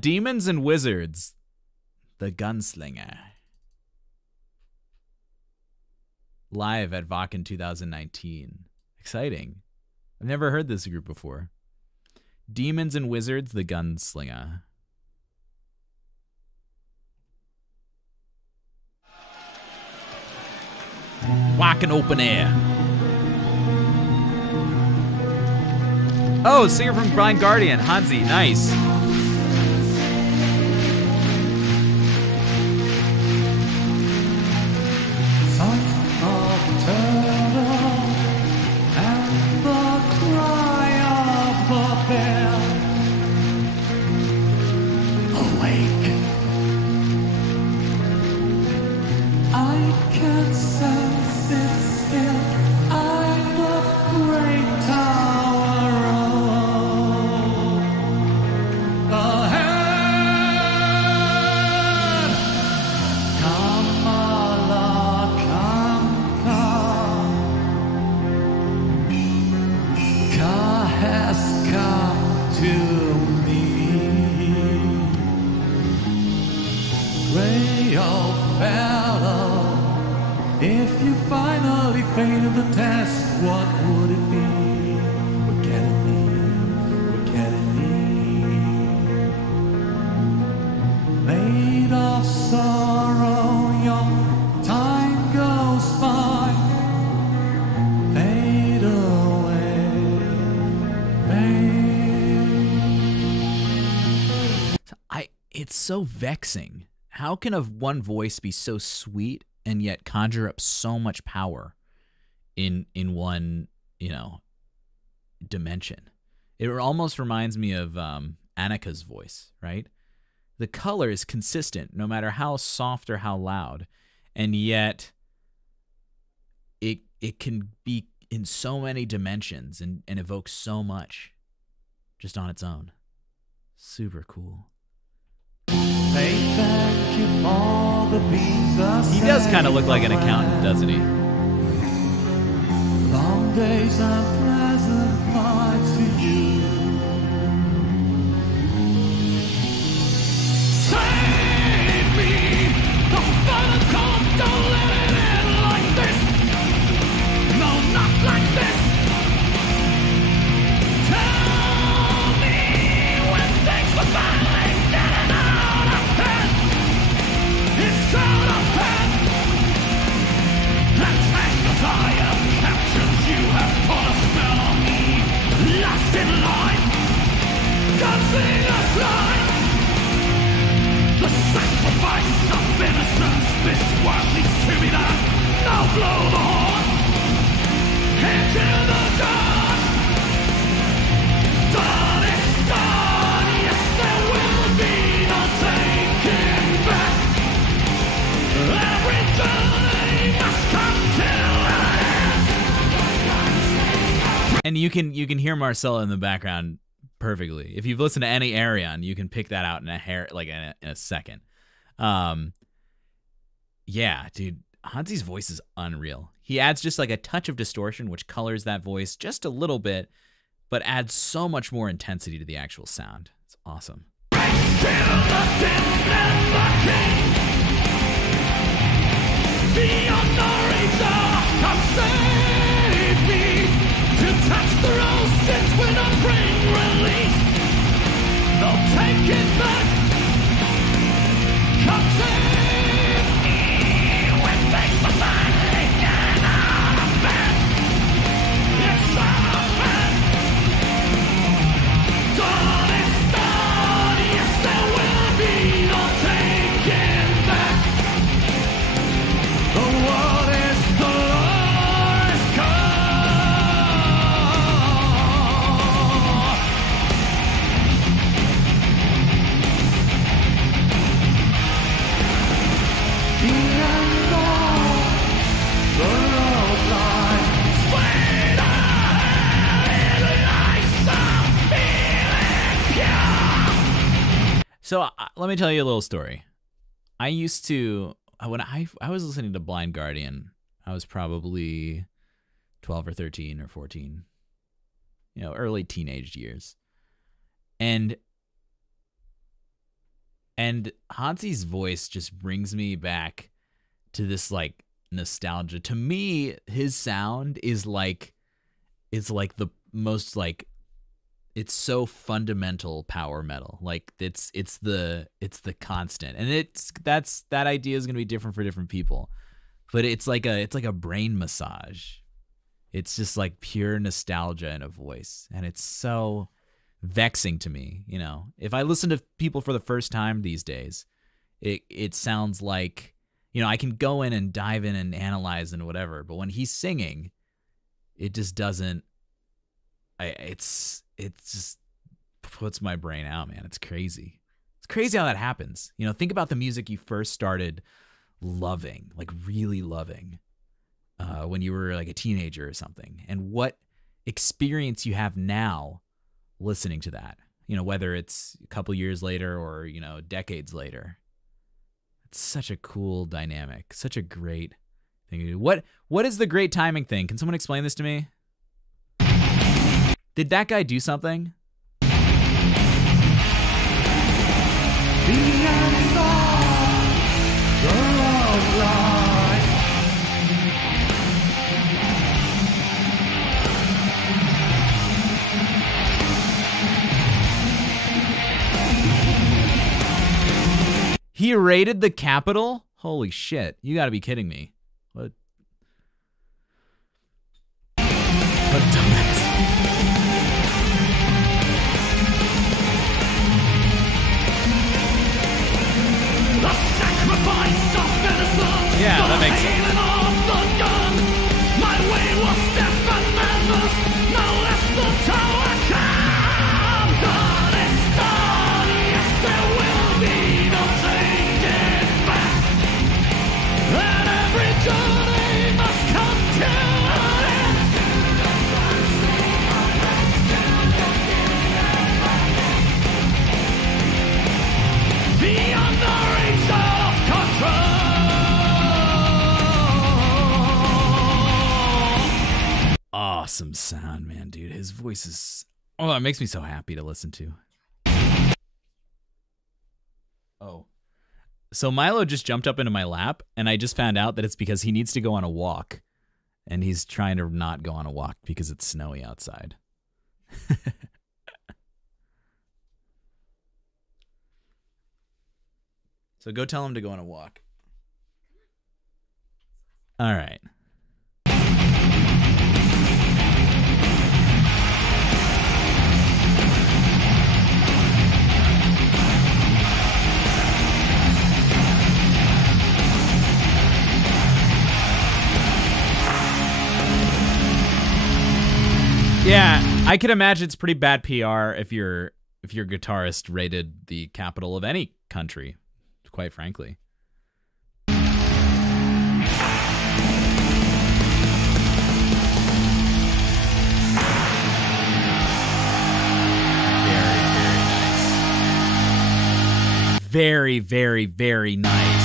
Demons and Wizards, the Gunslinger. Live at Wacken 2019. Exciting. I've never heard this group before. Demons and Wizards, the Gunslinger. Wacken open air. Oh, singer from Blind Guardian, Hansi, nice. It's so vexing. How can one voice be so sweet and yet conjure up so much power in one, dimension? It almost reminds me of Annika's voice, right? The color is consistent no matter how soft or how loud, and yet it can be in so many dimensions and evoke so much just on its own. Super cool. Say thank you for the beans. He does kind of look like an accountant, doesn't he? Long days and pleasant nights to you. Save me! Don't follow come, don't let it end like this. No, not like this. Tell me when things are finally getting out of hand. It's out of hand. And take the fire captions you have put a spell on me. Last in line, Gunslinger line. The sacrifice of innocence, this world needs to be done. Now blow the horn into the dawn. Done is done, yes there will be no taking back. Every day must come to an end. And you can hear Marcella in the background perfectly. If you've listened to any Arion, you can pick that out in a second. Yeah, dude, Hansi's voice is unreal. He adds just like a touch of distortion, which colors that voice just a little bit, but adds so much more intensity to the actual sound. It's awesome. Beyond the reach of save me. To touch the rose, it will not bring relief. They'll take it back. Come save me when things are finally getting out of bed. It's out of bed. Dawn is done. Yes, there will be no taking back. The world is the Lord's come. Beyond all the road line, straight ahead in lights, I'm feeling pure. So let me tell you a little story. I used to, when I was listening to Blind Guardian, I was probably 12 or 13 or 14, early teenage years. And And Hansi's voice just brings me back to this like nostalgia. To me, his sound is like, it's like the most like, it's so fundamental power metal. Like it's the constant. And that idea is going to be different for different people. But it's like a brain massage. It's just like pure nostalgia in a voice. And it's so vexing to me, you know. If I listen to people for the first time these days, it sounds like, you know, I can go in and dive in and analyze and whatever, but when he's singing, it just doesn't, it just puts my brain out, man. It's crazy. It's crazy how that happens. You know, think about the music you first started loving, like really loving, when you were like a teenager or something, and what experience you have now listening to that, you know, whether it's a couple years later or, you know, decades later. It's such a cool dynamic, such a great thing to do. What is the great timing thing? Can someone explain this to me? Did that guy do something? He raided the Capitol? Holy shit. You gotta be kidding me. What a dumbass. Yeah, that makes sense. My way was death and madness. Now left the tower calm. God is done. Yes, there will be no taking back. And every journey must come to an end. Beyond the reach of control. Awesome sound, man, dude. His voice is, oh, it makes me so happy to listen to. Oh. So Milo just jumped up into my lap, and I just found out that it's because he needs to go on a walk. And he's trying to not go on a walk because it's snowy outside. So go tell him to go on a walk. All right. Yeah, I can imagine it's pretty bad PR if your guitarist raided the capital of any country, quite frankly. Very, very nice. Very, very, very nice.